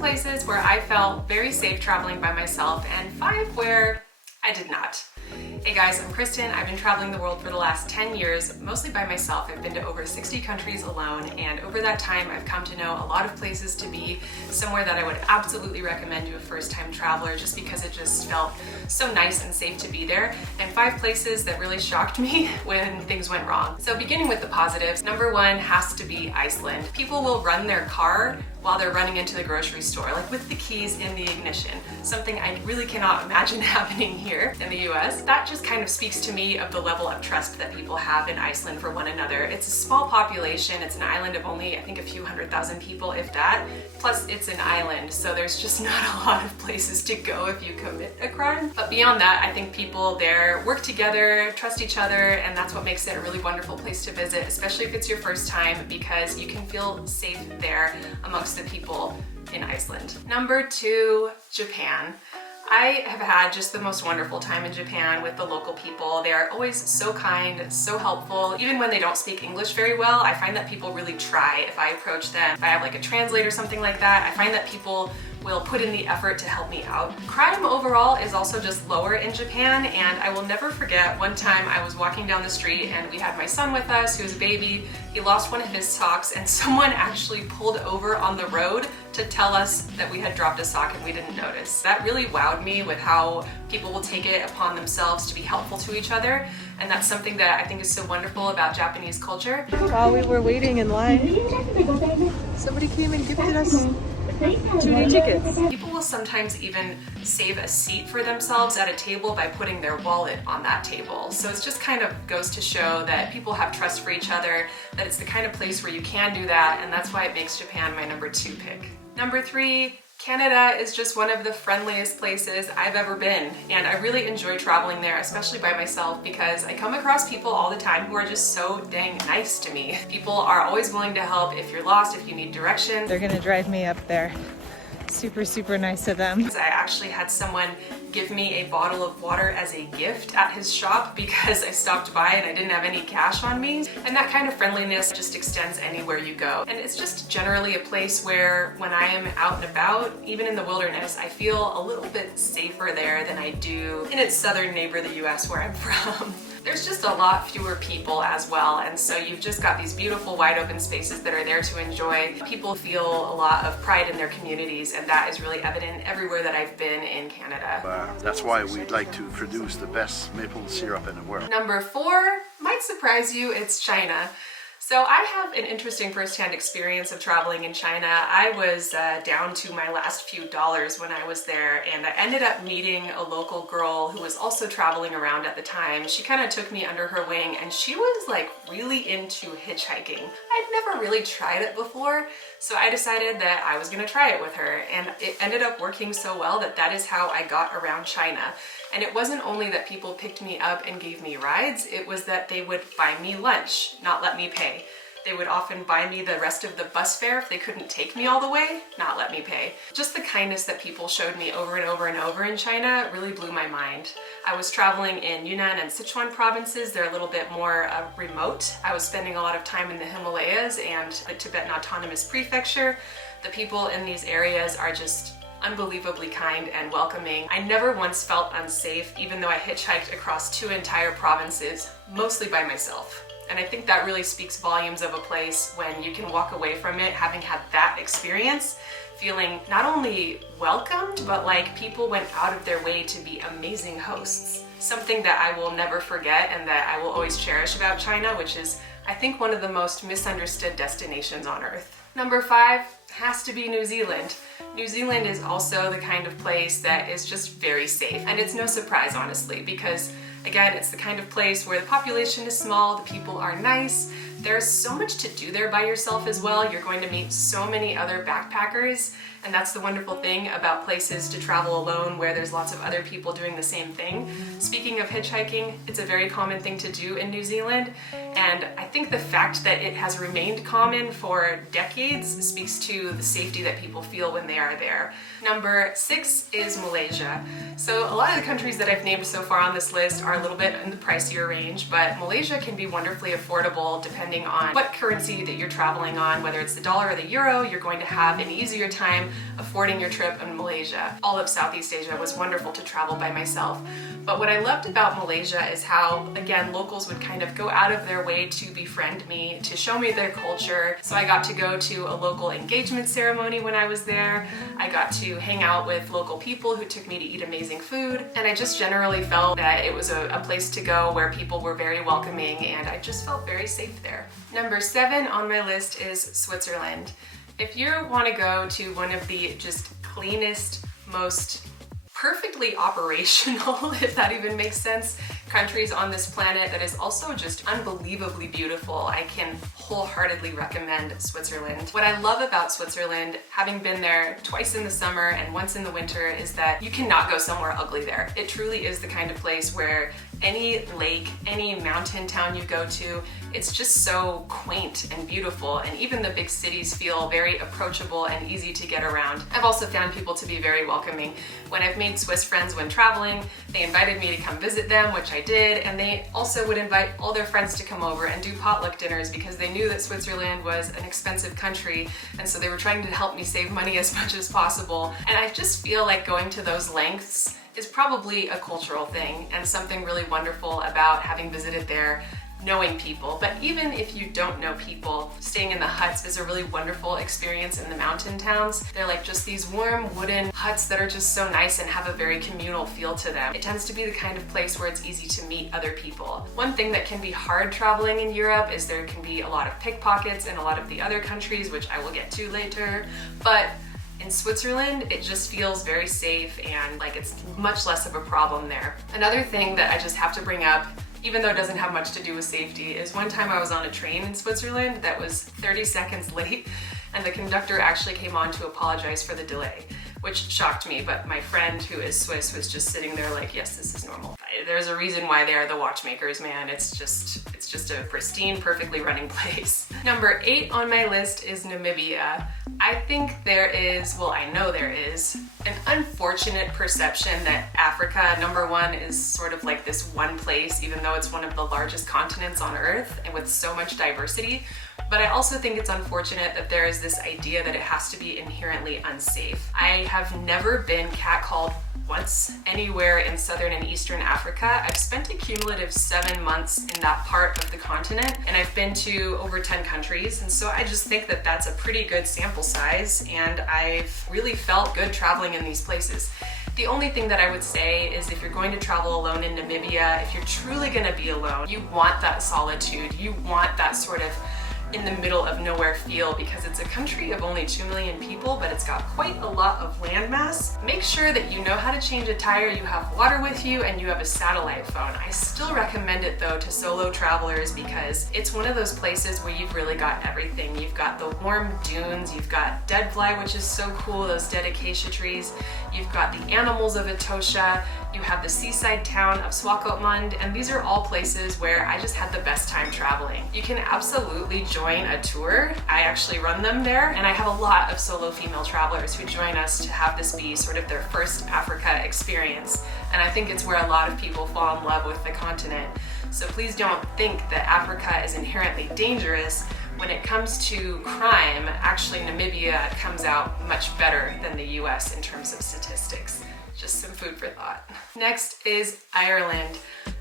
places where I felt very safe traveling by myself and 5 where I did not. Hey guys, I'm Kristen. I've been traveling the world for the last 10 years, mostly by myself. I've been to over 60 countries alone, and over that time I've come to know a lot of places to be, somewhere that I would absolutely recommend to a first-time traveler just because it just felt so nice and safe to be there, and 5 places that really shocked me when things went wrong. So beginning with the positives, number 1 has to be Iceland. People will run their car while they're running into the grocery store, like with the keys in the ignition. Something I really cannot imagine happening here in the US. That just kind of speaks to me of the level of trust that people have in Iceland for one another. It's a small population, it's an island of only, I think, a few 100,000 people, if that. Plus, it's an island, so there's just not a lot of places to go if you commit a crime. But beyond that, I think people there work together, trust each other, and that's what makes it a really wonderful place to visit, especially if it's your first time, because you can feel safe there amongst the people in Iceland. Number 2, Japan. I have had just the most wonderful time in Japan with the local people. They are always so kind, so helpful. Even when they don't speak English very well, I find that people really try if I approach them. If I have like a translator or something like that, I find that people will put in the effort to help me out. Crime overall is also just lower in Japan, and I will never forget one time I was walking down the street and we had my son with us who was a baby. He lost one of his socks and someone actually pulled over on the road to tell us that we had dropped a sock and we didn't notice. That really wowed me with how people will take it upon themselves to be helpful to each other, and that's something that I think is so wonderful about Japanese culture. While we were waiting in line, somebody came and gifted us 2 new tickets. People will sometimes even save a seat for themselves at a table by putting their wallet on that table. So it just kind of goes to show that people have trust for each other, that it's the kind of place where you can do that, and that's why it makes Japan my number 2 pick. Number 3, Canada is just one of the friendliest places I've ever been, and I really enjoy traveling there, especially by myself, because I come across people all the time who are just so dang nice to me. People are always willing to help if you're lost, if you need directions. They're gonna drive me up there. Super, super nice of them. I actually had someone give me a bottle of water as a gift at his shop because I stopped by and I didn't have any cash on me. And that kind of friendliness just extends anywhere you go. And it's just generally a place where when I am out and about, even in the wilderness, I feel a little bit safer there than I do in its southern neighbor, the US, where I'm from. There's just a lot fewer people as well, and so you've just got these beautiful wide open spaces that are there to enjoy. People feel a lot of pride in their communities, and that is really evident everywhere that I've been in Canada. That's why we'd like to produce the best maple syrup in the world. Number 4 might surprise you, it's China. So I have an interesting first-hand experience of traveling in China. I was down to my last few dollars when I was there, and I ended up meeting a local girl who was also traveling around at the time. She kind of took me under her wing, and she was like really into hitchhiking. I'd never really tried it before, so I decided that I was gonna try it with her, and it ended up working so well that that is how I got around China. And it wasn't only that people picked me up and gave me rides, it was that they would buy me lunch, not let me pay. They would often buy me the rest of the bus fare if they couldn't take me all the way, not let me pay. Just the kindness that people showed me over and over and over in China really blew my mind. I was traveling in Yunnan and Sichuan provinces. They're a little bit more remote. I was spending a lot of time in the Himalayas and the Tibetan Autonomous Prefecture. The people in these areas are just unbelievably kind and welcoming. I never once felt unsafe, even though I hitchhiked across 2 entire provinces, mostly by myself. And I think that really speaks volumes of a place when you can walk away from it having had that experience, feeling not only welcomed, but like people went out of their way to be amazing hosts. Something that I will never forget and that I will always cherish about China, which is, I think, one of the most misunderstood destinations on Earth. Number 5 has to be New Zealand. New Zealand is also the kind of place that is just very safe. And it's no surprise, honestly, because again, it's the kind of place where the population is small, the people are nice, there's so much to do there by yourself as well. You're going to meet so many other backpackers, and that's the wonderful thing about places to travel alone where there's lots of other people doing the same thing. Speaking of hitchhiking, it's a very common thing to do in New Zealand, and I think the fact that it has remained common for decades speaks to the safety that people feel when they are there. Number 6 is Malaysia. So a lot of the countries that I've named so far on this list are a little bit in the pricier range, but Malaysia can be wonderfully affordable depending depending on what currency that you're traveling on, whether it's the dollar or the euro, you're going to have an easier time affording your trip in Malaysia. All of Southeast Asia was wonderful to travel by myself. But what I loved about Malaysia is how, again, locals would kind of go out of their way to befriend me, to show me their culture. So I got to go to a local engagement ceremony when I was there. I got to hang out with local people who took me to eat amazing food. And I just generally felt that it was a place to go where people were very welcoming, and I just felt very safe there. Number 7 on my list is Switzerland. If you want to go to one of the just cleanest, most perfectly operational, if that even makes sense, countries on this planet that is also just unbelievably beautiful, I can wholeheartedly recommend Switzerland. What I love about Switzerland, having been there twice in the summer and once in the winter, is that you cannot go somewhere ugly there. It truly is the kind of place where any lake, any mountain town you go to, it's just so quaint and beautiful, and even the big cities feel very approachable and easy to get around. I've also found people to be very welcoming. When I've made Swiss friends when traveling, they invited me to come visit them, which I did, and they also would invite all their friends to come over and do potluck dinners because they knew that Switzerland was an expensive country, and so they were trying to help me save money as much as possible. And I just feel like going to those lengths is probably a cultural thing and something really wonderful about having visited there, knowing people. But even if you don't know people, staying in the huts is a really wonderful experience in the mountain towns. They're like just these warm wooden huts that are just so nice and have a very communal feel to them. It tends to be the kind of place where it's easy to meet other people. One thing that can be hard traveling in Europe is there can be a lot of pickpockets in a lot of the other countries, which I will get to later. But in Switzerland, it just feels very safe and like it's much less of a problem there. Another thing that I just have to bring up, even though it doesn't have much to do with safety, is one time I was on a train in Switzerland that was 30 seconds late, and the conductor actually came on to apologize for the delay, which shocked me, but my friend who is Swiss was just sitting there like, yes, this is normal. There's a reason why they are the watchmakers, man. It's just a pristine, perfectly running place. Number 8 on my list is Namibia. I think there is, well, I know there is, an unfortunate perception that Africa, number 1, is sort of like this one place, even though it's one of the largest continents on Earth and with so much diversity. But I also think it's unfortunate that there is this idea that it has to be inherently unsafe. I have never been catcalled once anywhere in southern and eastern Africa. I've spent a cumulative 7 months in that part of the continent, and I've been to over 10 countries, and so I just think that that's a pretty good sample size, and I've really felt good traveling in these places. The only thing that I would say is if you're going to travel alone in Namibia, if you're truly gonna be alone, you want that solitude, you want that sort of in the middle of nowhere feel, because it's a country of only 2 million people, but it's got quite a lot of landmass. Make sure that you know how to change a tire, you have water with you, and you have a satellite phone. I still recommend it though to solo travelers because it's one of those places where you've really got everything. You've got the warm dunes, you've got dead fly, which is so cool, those dead acacia trees. You've got the animals of Etosha, you have the seaside town of Swakopmund, and these are all places where I just had the best time traveling. You can absolutely join a tour. I actually run them there, and I have a lot of solo female travelers who join us to have this be sort of their first Africa experience. And I think it's where a lot of people fall in love with the continent. So please don't think that Africa is inherently dangerous. When it comes to crime, actually Namibia comes out much better than the US in terms of statistics. Just some food for thought. Next is Ireland.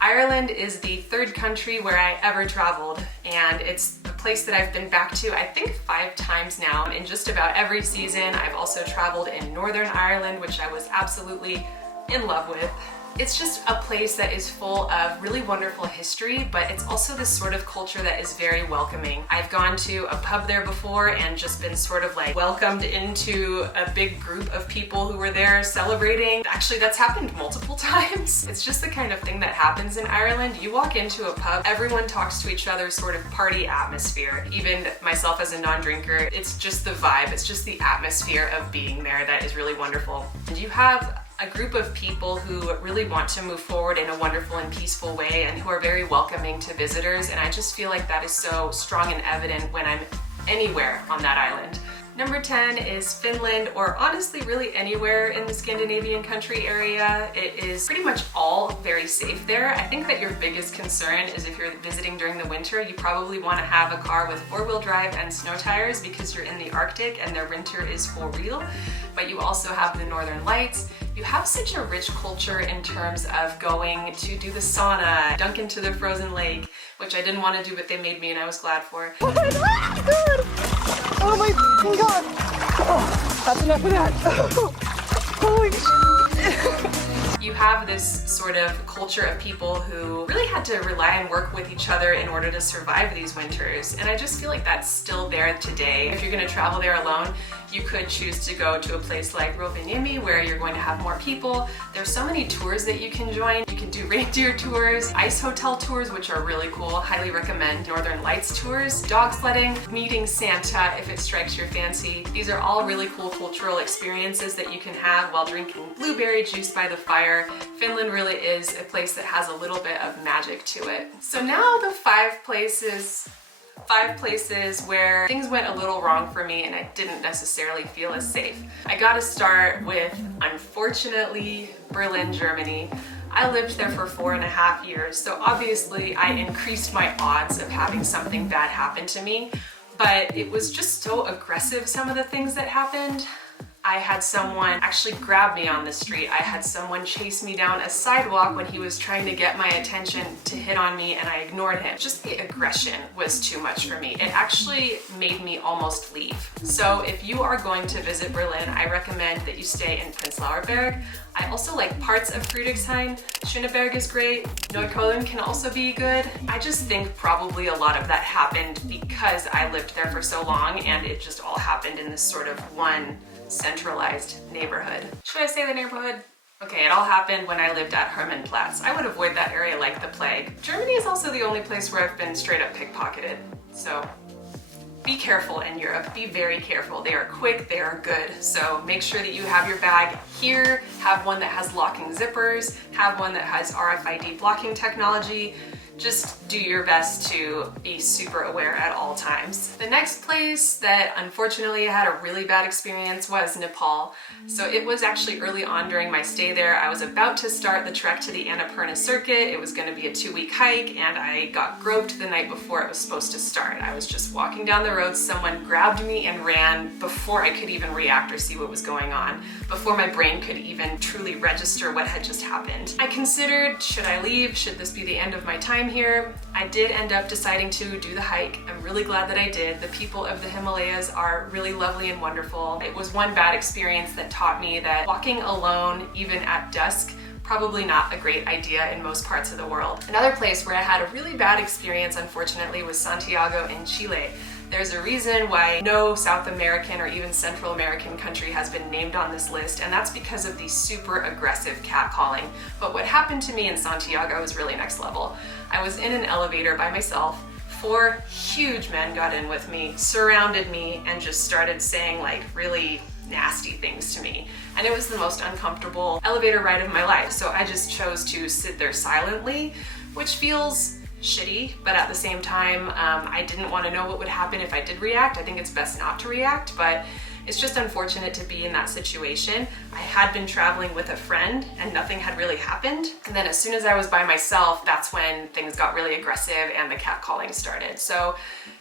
Ireland is the 3rd country where I ever traveled, and it's a place that I've been back to, I think 5 times now in just about every season. I've also traveled in Northern Ireland, which I was absolutely in love with. It's just a place that is full of really wonderful history, but it's also this sort of culture that is very welcoming. I've gone to a pub there before and just been sort of like welcomed into a big group of people who were there celebrating. Actually, that's happened multiple times. It's just the kind of thing that happens in Ireland. You walk into a pub, everyone talks to each other, sort of party atmosphere. Even myself as a non-drinker, it's just the vibe, it's just the atmosphere of being there that is really wonderful. And you have a group of people who really want to move forward in a wonderful and peaceful way and who are very welcoming to visitors, and I just feel like that is so strong and evident when I'm anywhere on that island. Number 10 is Finland, or honestly really anywhere in the Scandinavian country area. It is pretty much all very safe there. I think that your biggest concern is if you're visiting during the winter, you probably want to have a car with four-wheel drive and snow tires because you're in the Arctic and their winter is for real. But you also have the Northern Lights. You have such a rich culture in terms of going to do the sauna, dunk into the frozen lake, which I didn't want to do, but they made me and I was glad for. Oh my god! Oh my god! Oh, that's enough of that. Holy shit! You have this sort of culture of people who really had to rely and work with each other in order to survive these winters. And I just feel like that's still there today. If you're going to travel there alone, you could choose to go to a place like Rovaniemi where you're going to have more people. There's so many tours that you can join. You can do reindeer tours, ice hotel tours, which are really cool. Highly recommend Northern Lights tours, dog sledding, meeting Santa if it strikes your fancy. These are all really cool cultural experiences that you can have while drinking blueberry juice by the fire. Finland really is a place that has a little bit of magic to it. So now the five places where things went a little wrong for me and I didn't necessarily feel as safe. I gotta start with, unfortunately, Berlin, Germany. I lived there for 4.5 years, so obviously I increased my odds of having something bad happen to me, but it was just so aggressive, some of the things that happened. I had someone actually grab me on the street. I had someone chase me down a sidewalk when he was trying to get my attention to hit on me and I ignored him. Just the aggression was too much for me. It actually made me almost leave. So if you are going to visit Berlin, I recommend that you stay in Prenzlauer Berg. I also like parts of Friedrichshain. Schöneberg is great. Neukölln can also be good. I just think probably a lot of that happened because I lived there for so long and it just all happened in this sort of one centralized neighborhood. Should I say the neighborhood? Okay, it all happened when I lived at Hermannplatz. I would avoid that area like the plague. Germany is also the only place where I've been straight up pickpocketed. So be careful in Europe, be very careful. They are quick, they are good. So make sure that you have your bag here, have one that has locking zippers, have one that has RFID blocking technology. Just do your best to be super aware at all times. The next place that unfortunately I had a really bad experience was Nepal. So it was actually early on during my stay there. I was about to start the trek to the Annapurna circuit. It was going to be a 2-week hike and I got groped the night before it was supposed to start. I was just walking down the road, someone grabbed me and ran before I could even react or see what was going on, before my brain could even truly register what had just happened. I considered, should I leave? Should this be the end of my time here? I did end up deciding to do the hike. I'm really glad that I did. The people of the Himalayas are really lovely and wonderful. It was one bad experience that taught me that walking alone, even at dusk, probably not a great idea in most parts of the world. Another place where I had a really bad experience, unfortunately, was Santiago in Chile. There's a reason why no South American or even Central American country has been named on this list, and that's because of the super aggressive catcalling. But what happened to me in Santiago was really next level. I was in an elevator by myself. 4 huge men got in with me, surrounded me, and just started saying like really nasty things to me. And it was the most uncomfortable elevator ride of my life. So I just chose to sit there silently, which feels shitty, but at the same time, I didn't want to know what would happen if I did react. I think it's best not to react, but it's just unfortunate to be in that situation. I had been traveling with a friend and nothing had really happened. And then as soon as I was by myself, that's when things got really aggressive and the catcalling started. So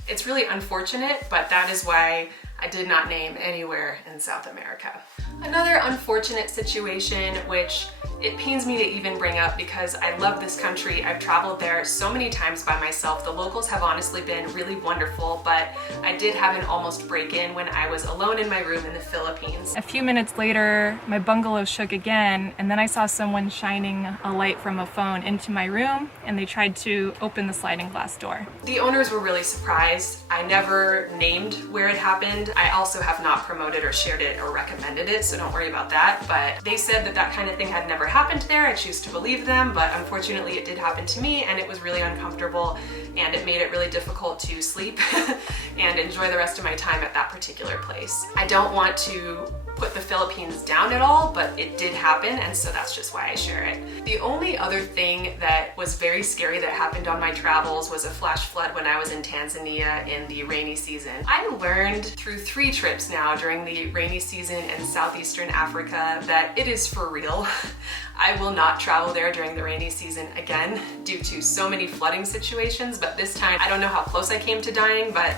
it's really unfortunate, but that is why I did not name anywhere in South America. Another unfortunate situation, which it pains me to even bring up because I love this country. I've traveled there so many times by myself. The locals have honestly been really wonderful, but I did have an almost break-in when I was alone in my room in the Philippines. A few minutes later, my bungalow shook again, and then I saw someone shining a light from a phone into my room, and they tried to open the sliding glass door. The owners were really surprised. I never named where it happened. I also have not promoted or shared it or recommended it, so don't worry about that. But they said that that kind of thing had never happened there. I choose to believe them, but unfortunately it did happen to me, and it was really uncomfortable, and it made it really difficult to sleep and enjoy the rest of my time at that particular place. I don't want to put the Philippines down at all, but it did happen, and so that's just why I share it. The only other thing that was very scary that happened on my travels was a flash flood when I was in Tanzania in the rainy season. I learned through 3 trips now during the rainy season in southeastern Africa that it is for real. I will not travel there during the rainy season again due to so many flooding situations, but this time I don't know how close I came to dying, but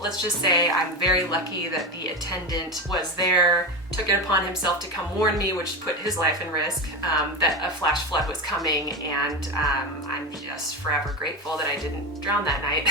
let's just say I'm very lucky that the attendant was there, took it upon himself to come warn me, which put his life in risk, that a flash flood was coming, and I'm just forever grateful that I didn't drown that night.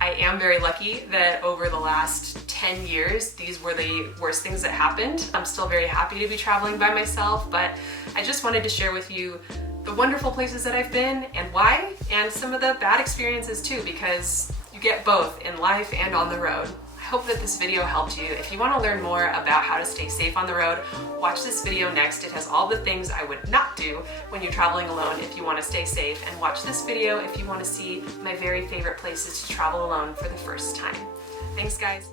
I am very lucky that over the last 10 years, these were the worst things that happened. I'm still very happy to be traveling by myself, but I just wanted to share with you the wonderful places that I've been and why, and some of the bad experiences too, because you get both in life and on the road. I hope that this video helped you. If you want to learn more about how to stay safe on the road, watch this video next. It has all the things I would not do when you're traveling alone if you want to stay safe, and watch this video if you want to see my very favorite places to travel alone for the first time. Thanks, guys.